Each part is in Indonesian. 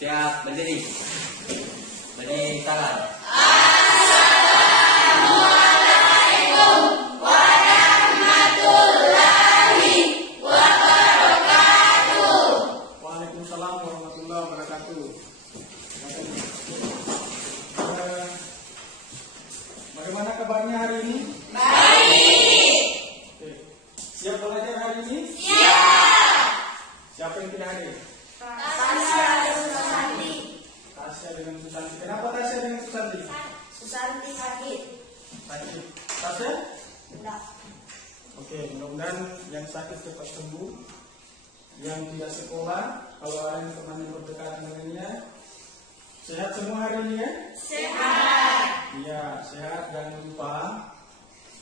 Siap, berdiri. Berdiri tangan. Waalaikumsalam warahmatullahi wabarakatuh. Bagaimana kabarnya hari ini? Baik. Siap belajar hari ini? Siap. Siapa yang tidak hadir? Tasya dengan Susanti. Kenapa Tasya dengan Susanti? Susanti sakit. Sakit. Tasya? Enggak. Oke, mudah-mudahan yang sakit cepat sembuh. Yang tidak sekolah, kalau ada yang teman yang berdekatan dengannya, sehat semua hari ini ya? Sehat. Iya, sehat. Jangan lupa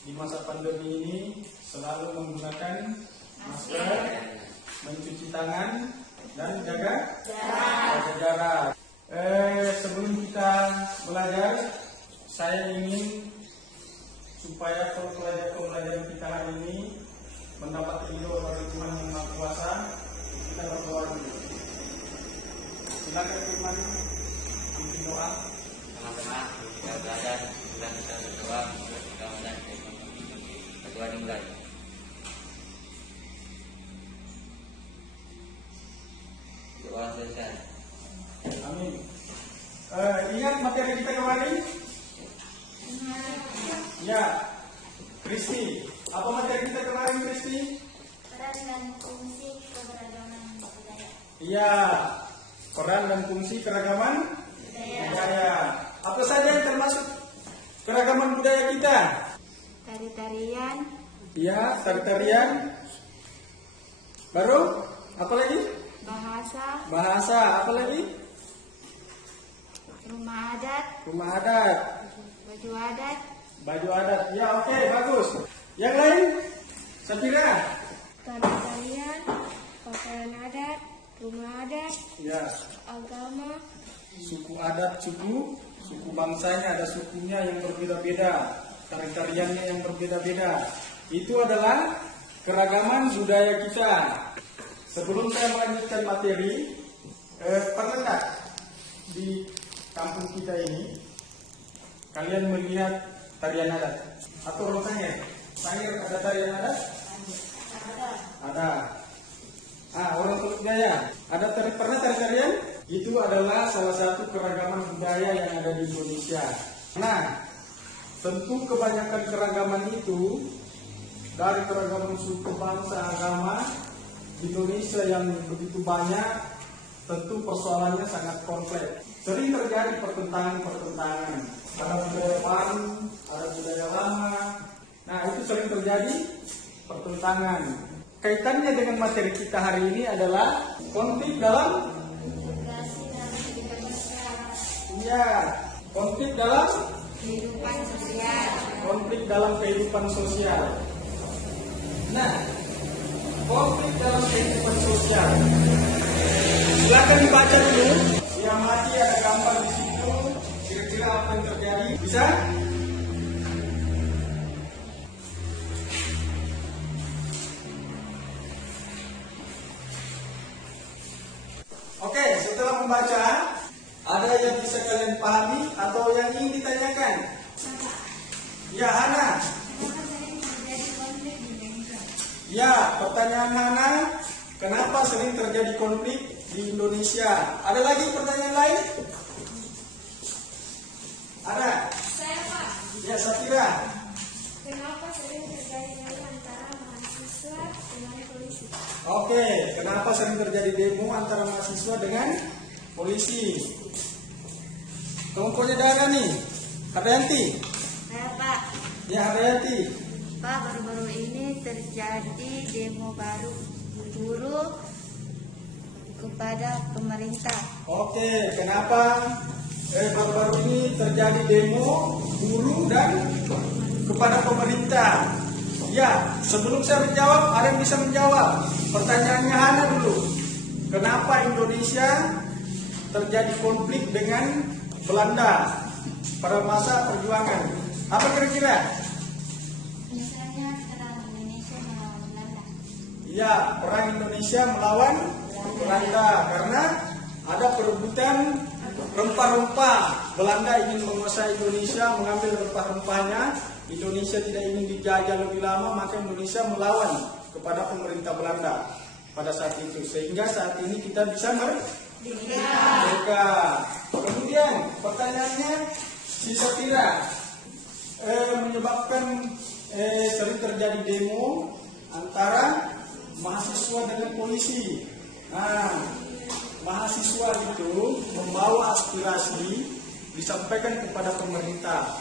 di masa pandemi ini selalu menggunakan masker, mencuci tangan, dan jaga jarak. Sebelum kita belajar, saya ingin supaya pelajaran kita hari ini mendapat ridho dari Tuhan Yang Maha Kuasa, kita berdoa dulu. Silakan Firman, bimbing doa. Teman-teman, kita belajar, sudah kita berdoa, sudah kita belajar. Berdoa dimulai. Doa selesai. Amin. Ingat materi kita kemarin? Ya, Kristi. Apa materi kita kemarin, Kristi? Peran dan fungsi keberagaman budaya. Iya, peran dan fungsi keragaman budaya. Apa saja yang termasuk keragaman budaya kita? Tari-tarian, Iya, tari-tarian. Baru? Apa lagi? bahasa, Bahasa. Apa lagi? rumah adat, Rumah adat. baju adat, Baju adat. Ya, oke, bagus. Yang lain? Sapira? tari-tarian, pakaian adat, rumah adat, Ya. agama, Suku adat, suku bangsanya ada sukunya yang berbeda-beda, tari-tariannya yang berbeda-beda. Itu adalah keragaman budaya kita. Sebelum saya melanjutkan materi, pernah nggak di kampung kita ini kalian melihat tarian adat? Atau orang Sangir ada tarian adat? Ada. Orang Teluk Jaya ada pernah tarian? Itu adalah salah satu keragaman budaya yang ada di Indonesia. Nah, tentu kebanyakan keragaman itu dari keragaman suku, bangsa, agama di Indonesia yang begitu banyak, tentu persoalannya sangat kompleks. Sering terjadi pertentangan. Ada budaya baru, ada budaya lama. Nah, itu sering terjadi pertentangan. Kaitannya dengan materi kita hari ini adalah konflik dalam konflik dalam kehidupan sosial. konflik dalam kehidupan sosial. Nah, konflik dalam kehidupan sosial. Silakan dibaca dulu. Yang mati ada gambar di situ. Kira-kira apa yang terjadi? Bisa? Oke, setelah membaca, ada yang bisa kalian pahami atau yang ingin ditanyakan? Ya, Hana. Kenapa sering terjadi konflik di Indonesia? Ya, pertanyaan Hana, kenapa sering terjadi konflik di Indonesia? Ada lagi pertanyaan lain? Ada? Saya Pak, Ya, Safira. kenapa sering terjadi demo antara mahasiswa dengan polisi? Oke, kenapa sering terjadi demo antara mahasiswa dengan polisi? Kelompoknya Dara nih, Haryanti. Saya Pak, Ya, Haryanti. Pak, baru-baru ini terjadi demo baru guru kepada pemerintah. Oke, kenapa baru-baru ini terjadi demo guru dan kepada pemerintah? Ya, sebelum saya menjawab, ada yang bisa menjawab. Pertanyaannya Hana dulu. Kenapa Indonesia terjadi konflik dengan Belanda pada masa perjuangan? Apa kira-kira? Misalnya perang Indonesia melawan Belanda. Ya, perang Indonesia melawan Belanda. Karena ada perebutan rempah-rempah. Belanda ingin menguasai Indonesia, mengambil rempah-rempahnya. Indonesia tidak ingin dijajah lebih lama, maka Indonesia melawan kepada pemerintah Belanda pada saat itu. Sehingga saat ini kita bisa merdeka. Kemudian pertanyaannya, si Sapira menyebabkan sering terjadi demo antara mahasiswa dengan polisi. Nah, mahasiswa itu membawa aspirasi disampaikan kepada pemerintah.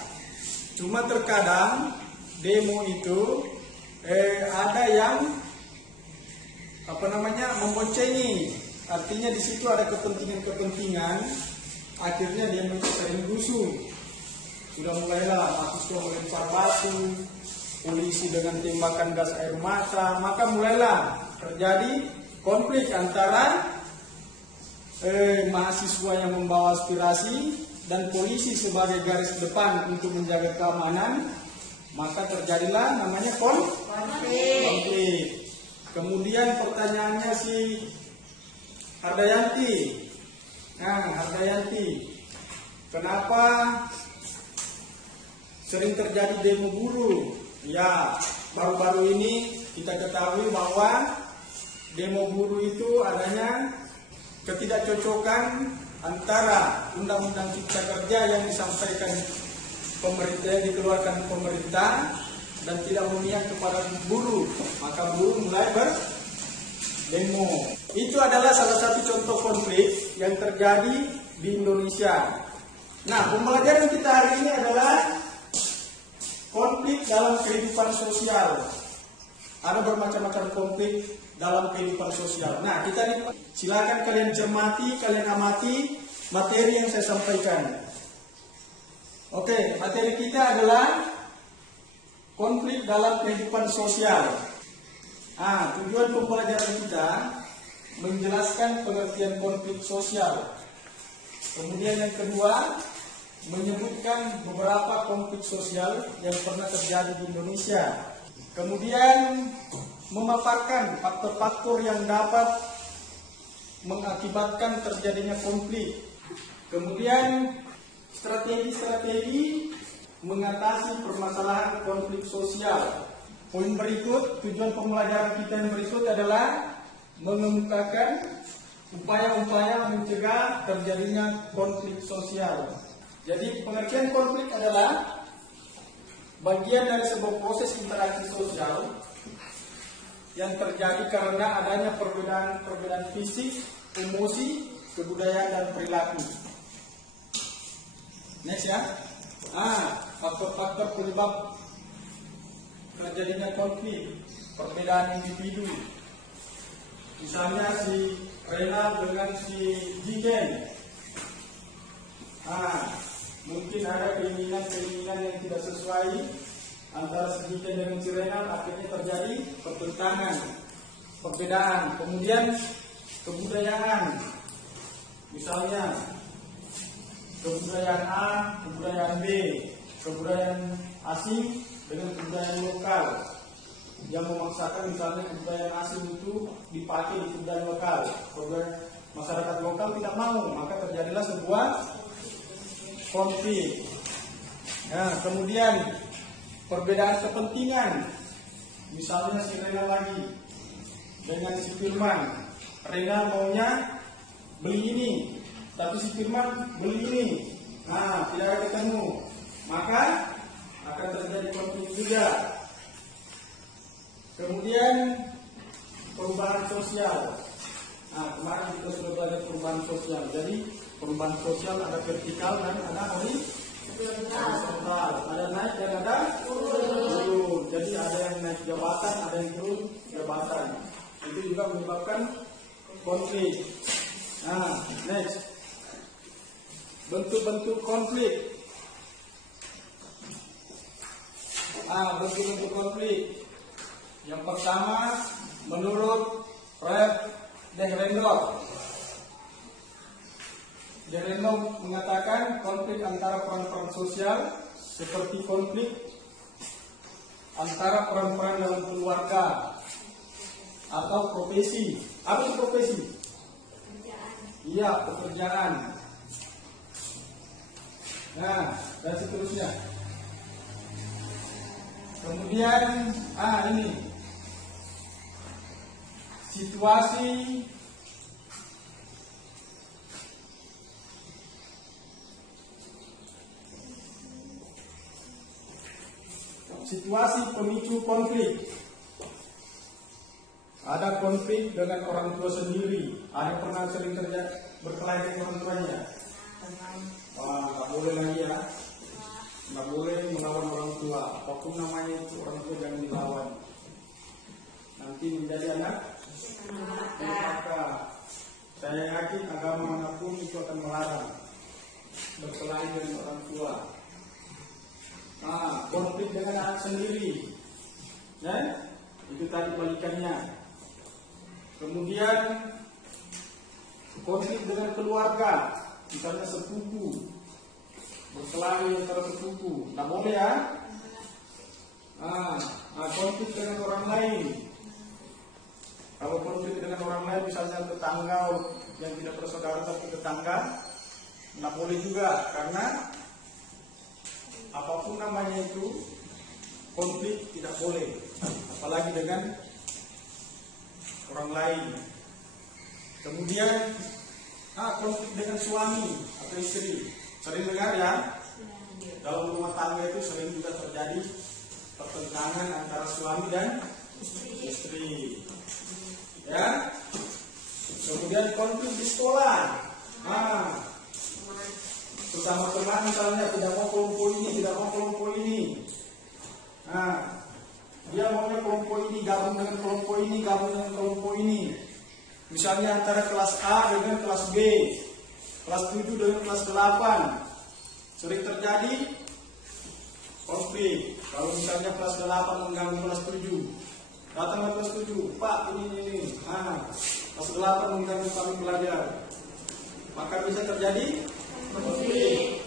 Cuma terkadang demo itu ada yang memboncengi. Artinya di situ ada kepentingan-kepentingan. Akhirnya demo itu sering rusuh. Sudah mulailah mahasiswa melempar batu, polisi dengan tembakan gas air mata, maka mulailah terjadi konflik antara mahasiswa yang membawa aspirasi dan polisi sebagai garis depan untuk menjaga keamanan, maka terjadilah namanya konflik. Kemudian pertanyaannya si Hardayanti. Nah, Hardayanti, kenapa sering terjadi demo buruh? Ya, baru-baru ini kita ketahui bahwa demo buruh itu adanya ketidakcocokan antara Undang-Undang Cipta Kerja yang disampaikan pemerintah, yang dikeluarkan pemerintah, dan tidak memihak kepada buruh, maka buruh mulai berdemo. Itu adalah salah satu contoh konflik yang terjadi di Indonesia. Nah, pembelajaran kita hari ini adalah konflik dalam kehidupan sosial. Ada bermacam-macam konflik dalam kehidupan sosial. Nah, silakan kalian cermati, kalian amati materi yang saya sampaikan. Oke, materi kita adalah konflik dalam kehidupan sosial. Tujuan pembelajaran kita menjelaskan pengertian konflik sosial. Kemudian yang kedua, menyebutkan beberapa konflik sosial yang pernah terjadi di Indonesia. Kemudian memaparkan faktor-faktor yang dapat mengakibatkan terjadinya konflik. Kemudian strategi-strategi mengatasi permasalahan konflik sosial. Poin berikut, tujuan pembelajaran kita yang berikut adalah mengemukakan upaya-upaya mencegah terjadinya konflik sosial. Jadi pengertian konflik adalah bagian dari sebuah proses interaksi sosial yang terjadi karena adanya perbedaan fisik, emosi, kebudayaan, dan perilaku. Next ya. Faktor-faktor penyebab terjadinya konflik, perbedaan individu. Misalnya si Renal dengan si Jigen. Mungkin ada keinginan yang tidak sesuai antara si Jigen dengan si Renal, akhirnya terjadi pertentangan, perbedaan. Kemudian kebudayaan. Misalnya kebudayaan A, kebudayaan B, kebudayaan asing dengan kebudayaan lokal yang memaksakan misalnya kebudayaan asing itu dipakai di kebudayaan lokal. Kebudayaan masyarakat lokal tidak mau, maka terjadilah sebuah konflik. Kemudian perbedaan kepentingan. Misalnya si Renal lagi dengan si Firman. Renal maunya beli ini, tapi si Firman beli ini. Tidak ketemu, maka akan terjadi konflik juga. Kemudian perubahan sosial. Kemarin kita sudah belajar perubahan sosial. Jadi perubahan sosial ada vertikal dan ada horizontal. Ada naik dan ada turun. Jadi ada yang naik jabatan, ada yang turun jabatan. Itu juga menyebabkan konflik. Next. Bentuk-bentuk konflik. Bentuk-bentuk konflik. Yang pertama, menurut Fred Dehrendorf. Dehrendorf mengatakan konflik antara peran-peran sosial seperti konflik antara peran-peran dalam keluarga atau profesi. Apa itu profesi? Iya, pekerjaan. Nah, dan seterusnya. Kemudian, ini situasi pemicu konflik. Ada konflik dengan orang tua sendiri. Ada pernah sering terjadi berkelahi dengan orang tuanya. Nggak boleh lagi ya. Nggak boleh melawan orang tua. Apapun namanya itu orang tua jangan dilawan. Nanti menjadi anak durhaka. Saya yakin agama manapun itu akan melarang berkelahi dengan orang tua. Konflik dengan anak sendiri, ya, itu tadi balikannya. Kemudian konflik dengan keluarga, misalnya sepupu, berkelahi antara sepupu, nggak boleh ya. Konflik dengan orang lain, kalau konflik dengan orang lain, misalnya tetangga yang tidak bersaudara tapi tetangga, nggak boleh juga, karena apapun namanya itu konflik tidak boleh, apalagi dengan orang lain. Kemudian konflik dengan suami atau istri, sering dengar ya, dalam rumah tangga itu sering juga terjadi pertentangan antara suami dan istri. Ya. Kemudian konflik di sekolah. Bersama teman misalnya tidak mau kelompok ini, tidak mau kelompok ini. Dia maunya kelompok ini gabung dengan kelompok ini, gabung dengan kelompok ini. Misalnya antara kelas A dengan kelas B, kelas 7 dengan kelas 8. Sering terjadi konflik. Kalau misalnya kelas 8 mengganggu kelas 7, datang ke kelas 7, Pak ini. Kelas 8 mengganggu kami belajar. Maka bisa terjadi konflik.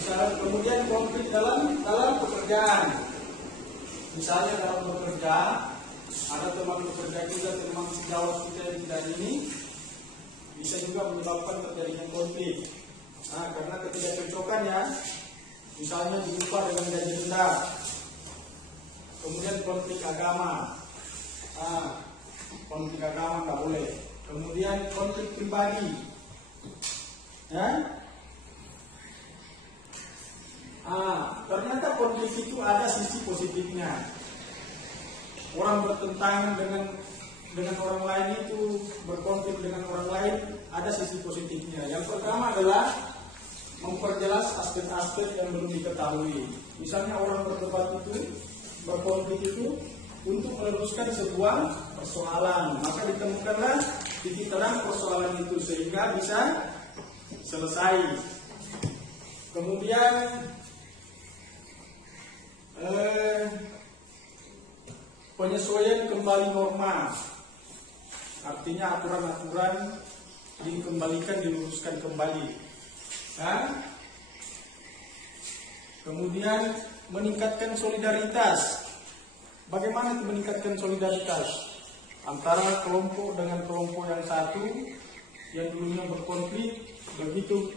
Misalnya kemudian konflik dalam pekerjaan. Misalnya dalam bekerja, ada teman bekerja kita, teman sejawat kita yang tidak ini, bisa juga menyebabkan terjadinya konflik. Karena ketidakcocokan ya, misalnya diupah dengan gaji rendah. Kemudian konflik agama, konflik agama nggak boleh. Kemudian konflik pribadi, ya. Ternyata konflik itu ada sisi positifnya. Orang bertentangan dengan orang lain itu, berkonflik dengan orang lain, ada sisi positifnya. Yang pertama adalah memperjelas aspek-aspek yang belum diketahui. Misalnya orang berdebat itu, berkonflik itu untuk meluruskan sebuah persoalan, maka ditemukanlah titik terang persoalan itu sehingga bisa selesai. Kemudian penyesuaian kembali norma, artinya aturan-aturan dikembalikan, diluruskan kembali. Kemudian meningkatkan solidaritas. Bagaimana meningkatkan solidaritas antara kelompok dengan kelompok yang satu yang dulunya berkonflik, begitu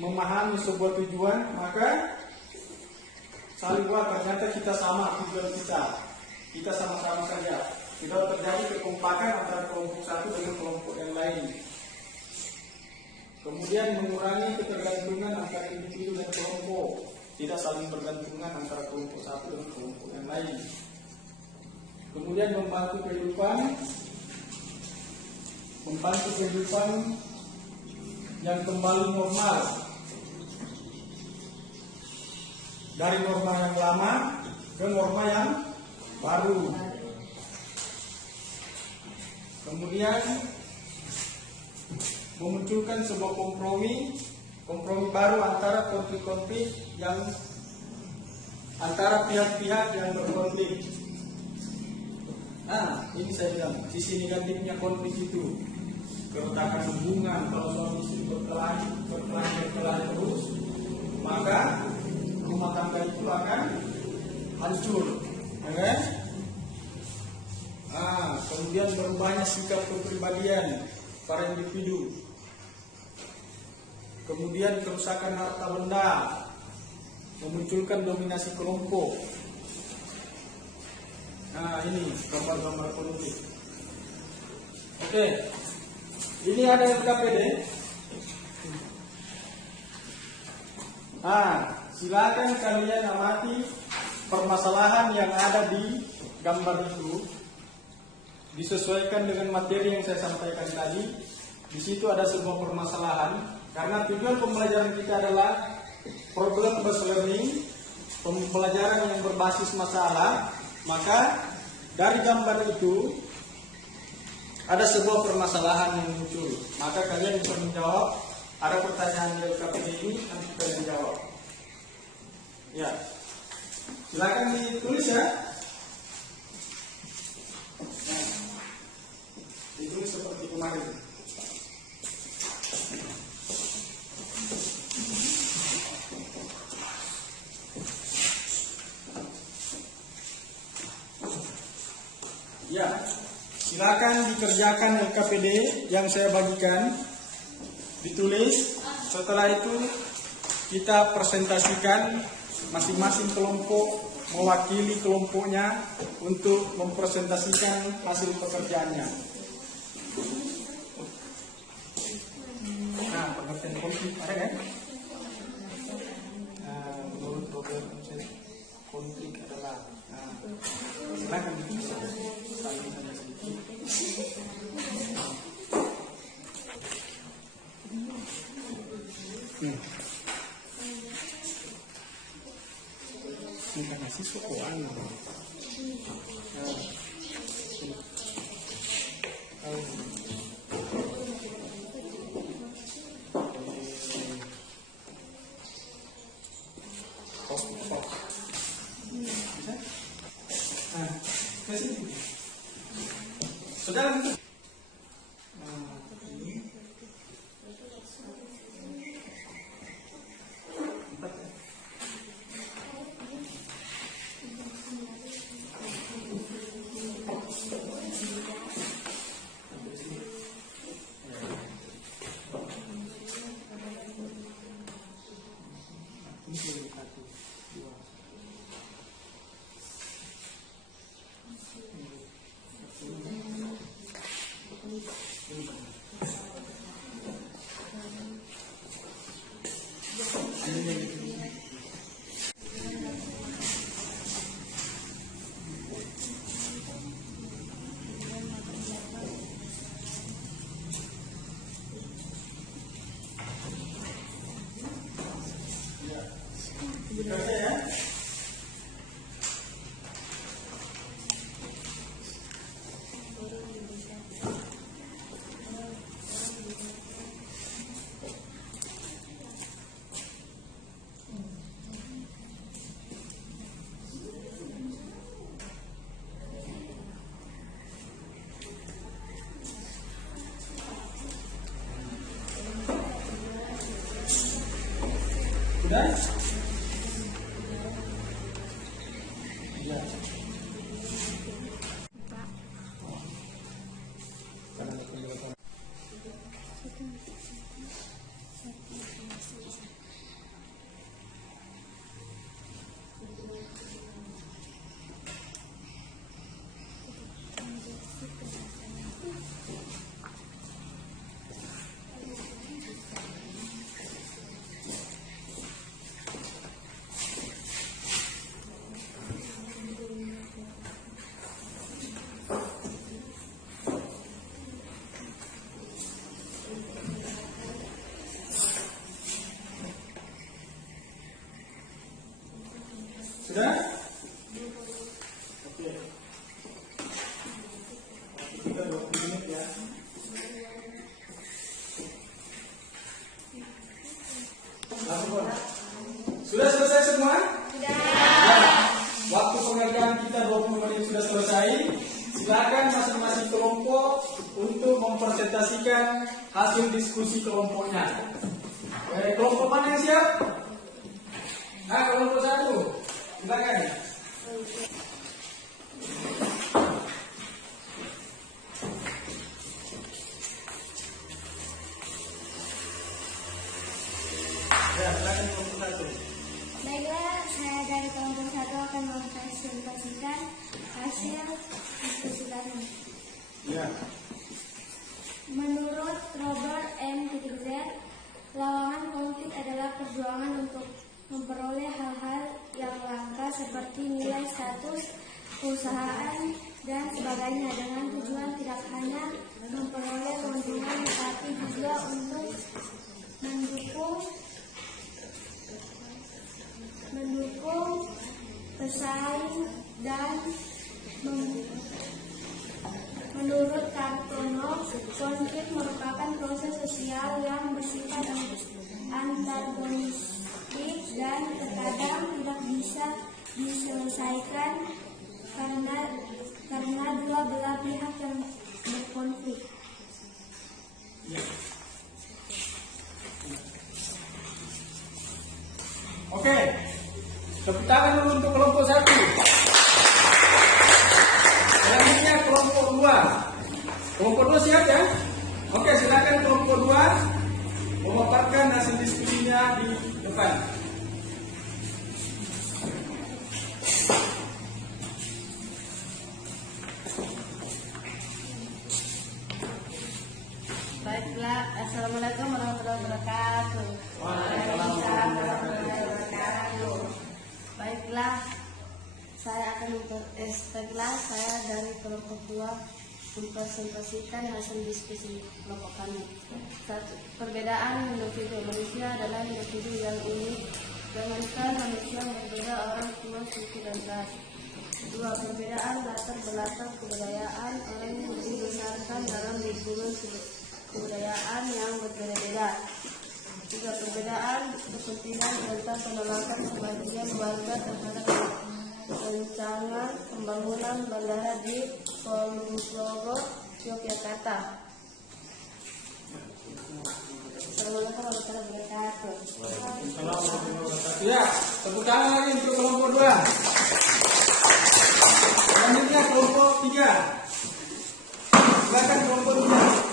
memahami sebuah tujuan, maka saling ternyata kita sama tujuan kita sama-sama saja. Tidak terjadi kekompakan antara kelompok satu dengan kelompok yang lain. Kemudian mengurangi ketergantungan antara individu dan kelompok, tidak saling bergantungan antara kelompok satu dan kelompok yang lain. Kemudian membantu kehidupan yang kembali normal dari norma yang lama ke norma yang baru. Kemudian memunculkan sebuah kompromi baru antara konflik-konflik yang antara pihak-pihak yang berkonflik. Ini saya bilang sisi negatifnya konflik itu, keretakan hubungan. Kalau suami istri berkelahi terus, maka rumah tangga itu akan hancur, ya. Kemudian berubahnya sikap kepribadian para individu kemudian kerusakan harta benda, memunculkan dominasi kelompok. Nah, ini gambar-gambar politik. Oke, ini ada LKPD. Nah, silakan kalian amati permasalahan yang ada di gambar itu, disesuaikan dengan materi yang saya sampaikan tadi. Di situ ada sebuah permasalahan, karena tujuan pembelajaran kita adalah problem based learning, pembelajaran yang berbasis masalah. Maka dari gambar itu ada sebuah permasalahan yang muncul, maka kalian bisa menjawab. Ada pertanyaan di LKPD ini, nanti kalian jawab. Ya, silakan ditulis ya. Nah, ditulis seperti kemarin. Ya, silakan dikerjakan LKPD yang saya bagikan, ditulis. Setelah itu kita presentasikan, masing-masing kelompok mewakili kelompoknya untuk mempresentasikan hasil pekerjaannya. Nah, pengertian konflik ada kan? Nah, menurut problem konflik adalah, silakan ditulis. Minta ngasih sokoan. Saudara, sudah? Ya. Sudah? Oke. Kita 20 menit ya. Langsung. Sudah selesai semua? Sudah. Ya. Waktu pengerjaan kita 20 menit sudah selesai. Silakan masing-masing kelompok untuk mempresentasikan hasil diskusi kelompoknya. Kelompok mana yang siap? Nah, kelompok satu. Silakan. Ya, silakan kelompok 1. Baiklah, saya dari kelompok 1 akan mempresentasikan hasil diskusi kami. Ya. Menurut Robert M. Z, lawangan konflik adalah perjuangan untuk memperoleh hal-hal yang langka seperti nilai status, perusahaan, dan sebagainya dengan tujuan tidak hanya memperoleh keuntungan tetapi juga untuk mendukung pesaing dan menurut Kartono, konflik merupakan proses sosial yang bersifat antagonistik dan terkadang tidak bisa diselesaikan karena dua belah pihak yang berkonflik. Oke, tepuk tangan dulu untuk kelompok 1. Selanjutnya kelompok 2. Kelompok 2 siap ya? Oke, silakan kelompok 2 memaparkan hasil diskusinya di depan. Baiklah, assalamualaikum warahmatullahi wabarakatuh. Waalaikumsalam warahmatullahi wabarakatuh. Baiklah, saya dari kelompok 2 mempresentasikan hasil diskusi kelompok kami. Satu, perbedaan individu manusia adalah individu yang unik. Jangankan manusia yang berbeda orang tua, suku dan ras. 2, perbedaan latar belakang kebudayaan orang yang dibesarkan dalam lingkungan kebudayaan yang berbeda-beda. 3, perbedaan kepentingan tentang penolakan sebagian warga terhadap rancangan pembangunan bandara di Ponorogo, Yogyakarta. Assalamualaikum warahmatullahi wabarakatuh. Ya, tepuk tangan lagi untuk kelompok 2. Selanjutnya kelompok 3. Silakan kelompok 3.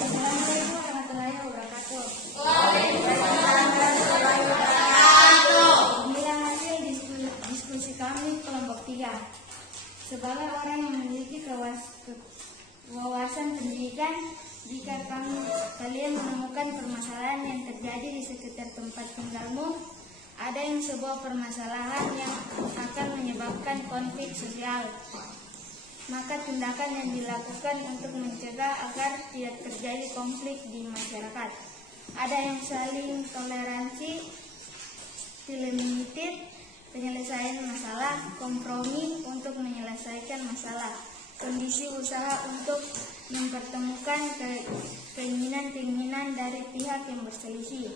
Assalamualaikum warahmatullahi wabarakatuh. Inilah hasil diskusi kami kelompok 3. Sebagai orang yang memiliki wawasan pendidikan, jika kalian menemukan permasalahan yang terjadi di sekitar tempat tinggalmu, ada yang sebuah permasalahan yang akan menyebabkan konflik sosial, maka tindakan yang dilakukan untuk mencegah agar tidak terjadi konflik di masyarakat. Ada yang saling toleransi, limited, penyelesaian masalah, kompromi untuk menyelesaikan masalah, kondisi usaha untuk mempertemukan keinginan-keinginan dari pihak yang berselisih,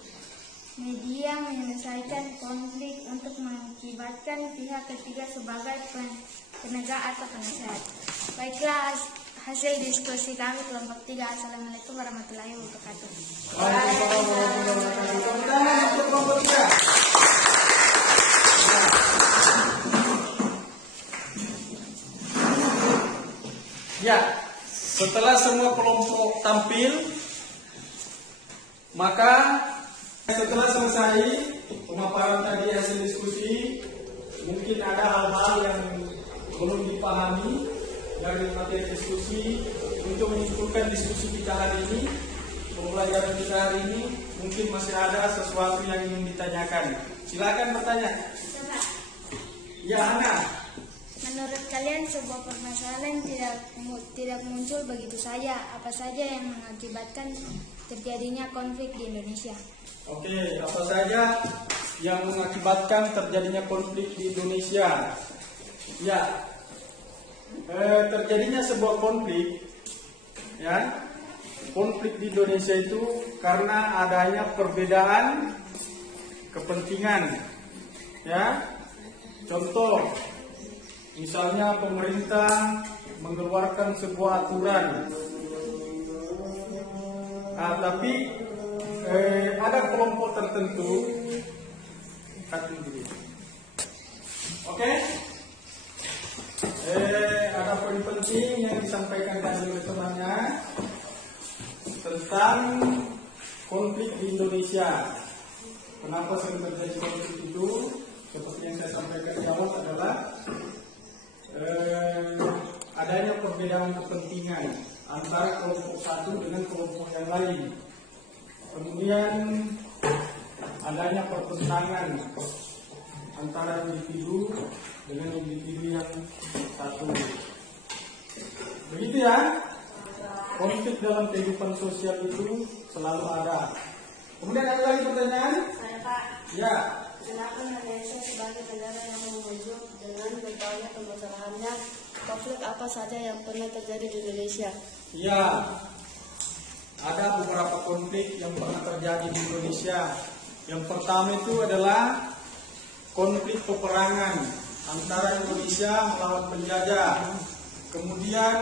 media menyelesaikan konflik untuk mengakibatkan pihak ketiga sebagai penegak atau penasehat. Baiklah, hasil diskusi kami kelompok 3. Assalamualaikum warahmatullahi wabarakatuh. Tepuk tangan untuk kelompok 3. Ya, setelah semua kelompok tampil, maka setelah selesai pemaparan tadi hasil diskusi, mungkin ada hal-hal yang belum dipahami dari materi diskusi. Untuk menyimpulkan diskusi kita hari ini, pembelajaran kita hari ini, mungkin masih ada sesuatu yang ingin ditanyakan. Silakan bertanya. Ya, Hana. Menurut kalian sebuah permasalahan tidak muncul begitu saja. Apa saja yang mengakibatkan terjadinya konflik di Indonesia? Oke, apa saja yang mengakibatkan terjadinya konflik di Indonesia? Ya, terjadinya sebuah konflik, ya, konflik di Indonesia itu karena adanya perbedaan kepentingan, ya. Contoh, misalnya pemerintah mengeluarkan sebuah aturan, tapi ada kelompok tertentu, oke, ada poin penting yang disampaikan tadi oleh temannya tentang konflik di Indonesia. Kenapa sering terjadi konflik itu? Seperti yang saya sampaikan di awal adalah adanya perbedaan kepentingan antara kelompok satu dengan kelompok yang lain. Kemudian adanya pertentangan antara individu dengan individu yang satu. Begitu ya. Konflik dalam kehidupan sosial itu selalu ada. Kemudian ada lagi pertanyaan? Saya Pak, Ya. kenapa Indonesia sebagai negara yang maju dengan berbagai permasalahannya, konflik apa saja yang pernah terjadi di Indonesia? Ya. Ada beberapa konflik yang pernah terjadi di Indonesia. Yang pertama itu adalah konflik peperangan antara Indonesia melawan penjajah. Kemudian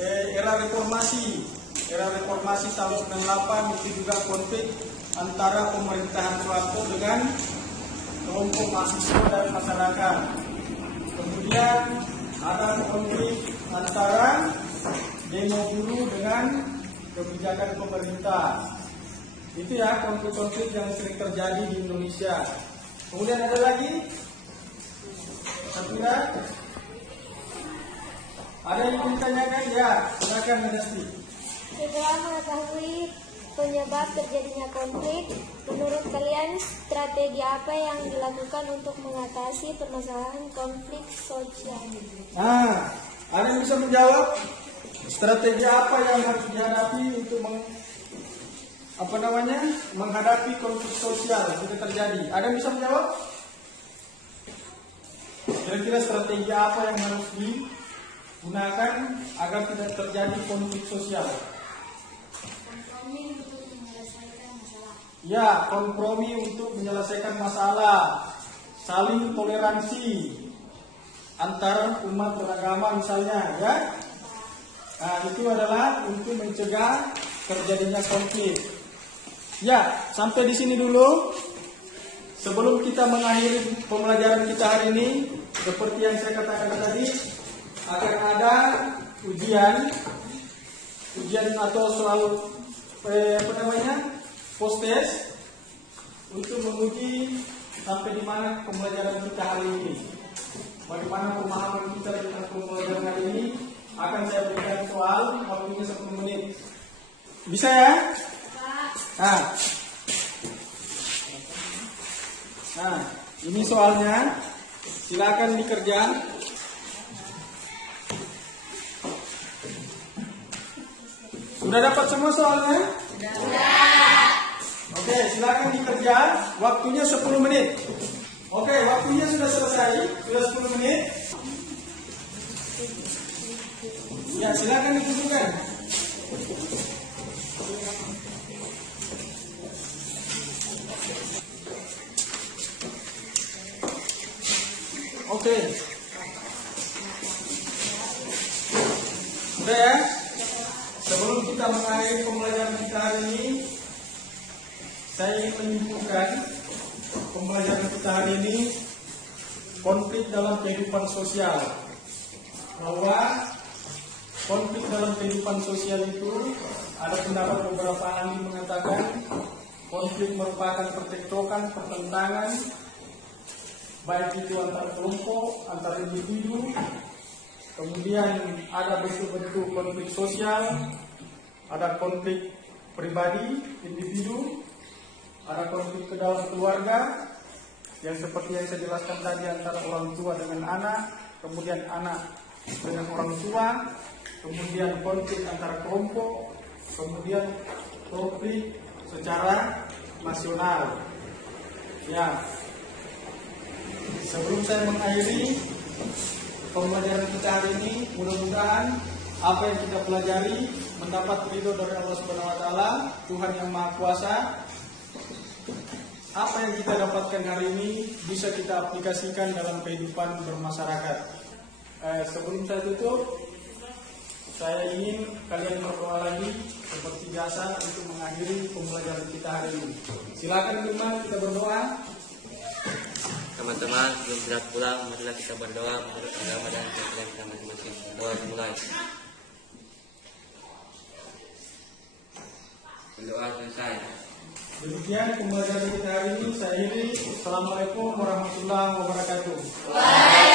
era reformasi tahun 98 itu juga konflik antara pemerintahan Soeharto dengan kelompok mahasiswa dan masyarakat. Kemudian ada konflik antara demo buruh dengan kebijakan pemerintah. Itu ya konflik-konflik yang sering terjadi di Indonesia. Kemudian ada lagi satu ya. Ada yang ingin ditanyakan? Ya, silakan Dinasti. Setelah mengetahui penyebab terjadinya konflik, menurut kalian strategi apa yang dilakukan untuk mengatasi permasalahan konflik sosial? Ada yang bisa menjawab? Strategi apa yang harus dihadapi untuk menghadapi konflik sosial jika terjadi? Ada yang bisa menjawab? Kira-kira strategi apa yang harus digunakan agar tidak terjadi konflik sosial? Kompromi untuk menyelesaikan masalah. Ya, kompromi untuk menyelesaikan masalah, saling toleransi antara umat beragama misalnya, ya. Nah, itu adalah untuk mencegah terjadinya konflik. Ya, sampai di sini dulu. Sebelum kita mengakhiri pembelajaran kita hari ini, seperti yang saya katakan tadi, akan ada ujian atau soal post test untuk menguji sampai di mana pembelajaran kita hari ini. Bagaimana pemahaman kita tentang pembelajaran hari ini, akan saya berikan soal, waktunya 10 menit. Bisa ya? Nah, ini soalnya. Silakan dikerjakan. Sudah dapat semua soalnya? Sudah. Oke, silakan dikerjakan. Waktunya 10 menit. Oke, waktunya sudah selesai. Sudah 10 menit. Ya, silakan dikumpulkan. Oke. Sudah ya? Sebelum kita mengakhiri pembelajaran kita hari ini, saya ingin menyimpulkan pembelajaran kita hari ini, konflik dalam kehidupan sosial. Bahwa konflik dalam kehidupan sosial itu, ada pendapat beberapa ahli mengatakan konflik merupakan pertektokan, pertentangan, baik itu antar kelompok, antar individu. Kemudian ada bentuk-bentuk konflik sosial, ada konflik pribadi, individu, ada konflik ke dalam keluarga, yang seperti yang saya jelaskan tadi antara orang tua dengan anak, kemudian anak dengan orang tua, kemudian konflik antara kelompok, kemudian konflik secara nasional. Ya, sebelum saya mengakhiri pembelajaran kita hari ini, mudah-mudahan apa yang kita pelajari mendapat ridho dari Allah Subhanahu wa taala, Tuhan yang Maha Kuasa. Apa yang kita dapatkan hari ini bisa kita aplikasikan dalam kehidupan bermasyarakat. Sebelum saya tutup, saya ingin kalian berdoa lagi seperti biasa untuk mengakhiri pembelajaran kita hari ini. Silakan teman, kita berdoa. Teman-teman, sebelum kita pulang, marilah kita berdoa menurut agama dan keyakinan kita masing-masing. Doa dimulai. Berdoa selesai. Demikian pembelajaran kita hari ini. Saya akhiri. Assalamualaikum warahmatullahi wabarakatuh. Waalaikumsalam.